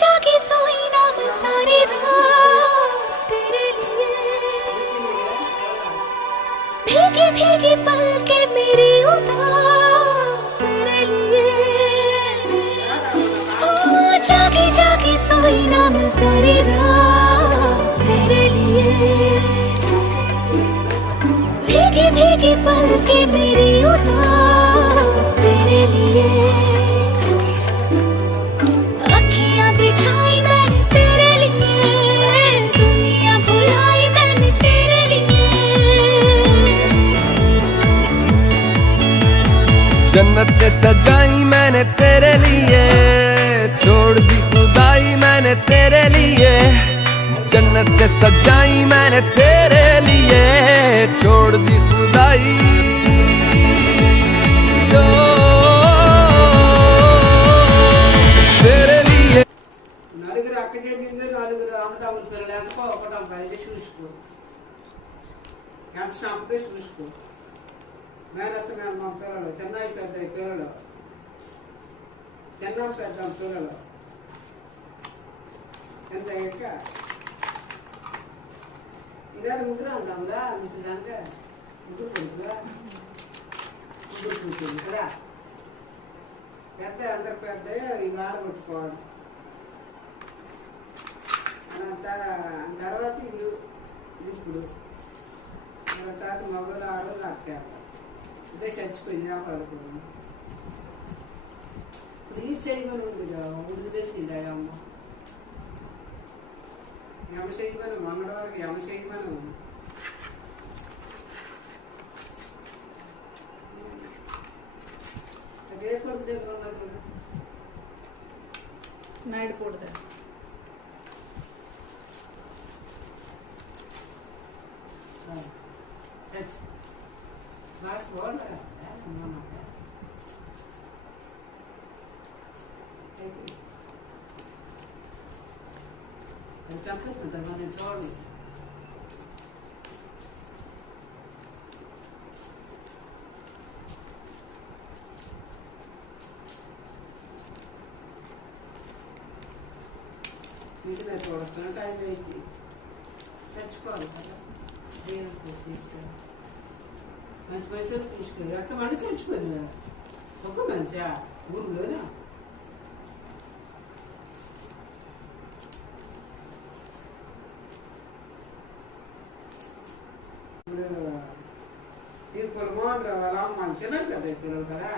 जागी सोई ना मैं सारी रात तेरे लिए, भीगी भीगी पलके मेरी उदास तेरे लिए। ओ जागी जागी सोई ना मैं सारी रात तेरे लिए, भीगी भीगी पलके मेरी उदास तेरे लिए। अखियां बिछाई मैंने तेरे लिए, दुनिया भुलाई मैंने तेरे लिए। जन्नत सजाई मैंने तेरे लिए, छोड़ दी खुदाई मैंने तेरे लिए। जन्नत सजाई मैंने तेरे लिए, छोड़ दी खुदाई। तेरे लिए నలుగురు అక్క చెప్పింది, నలుగురు అమ్మటమ్ములు లేకపో ఒకటి అబ్బాయి చూసుకో, ఎంత సంపదే చూసుకో. మేనత్త మేము మా పిల్లలు, చెన్నై పెద్ద పిల్లలు, చెన్నై పెద్ద పిల్లలు ఎంత ఇంకా ఇదే ముగ్గురు అంటాందా ముసలిదానిగా, ముగ్గురు కొడుకుగా, ముగ్గురు కూర్చోండి కదా. పెద్ద అందరు పెద్ద ఈ వాడ కొట్టుకోవాలి. తర్వాత ఇల్లు ఇప్పుడు తర్వాత మగలు ఆడలు అట్టారు. ఇదే చచ్చిపోయింది నా పడుకున్నాను. ప్లీజ్ చేయమని ఉందిగా, వదిలిపేసింది అమ్మ. యమ చేయమని మంగళవారికి యమ చేయమని అదే కొద్ది దగ్గర ఉన్నది నైట్ పూడతా Last word, టైం వేసి చచ్చిపోవాలి కదా. మంచి మనుషులు తీసుకుని ఎంతమంది చచ్చిపోయింది ఒక మనిషి ఊరిలోనే. ఇప్పుడు ఈ కులమో అలా మనుషులు కదా పిల్లలు కదా.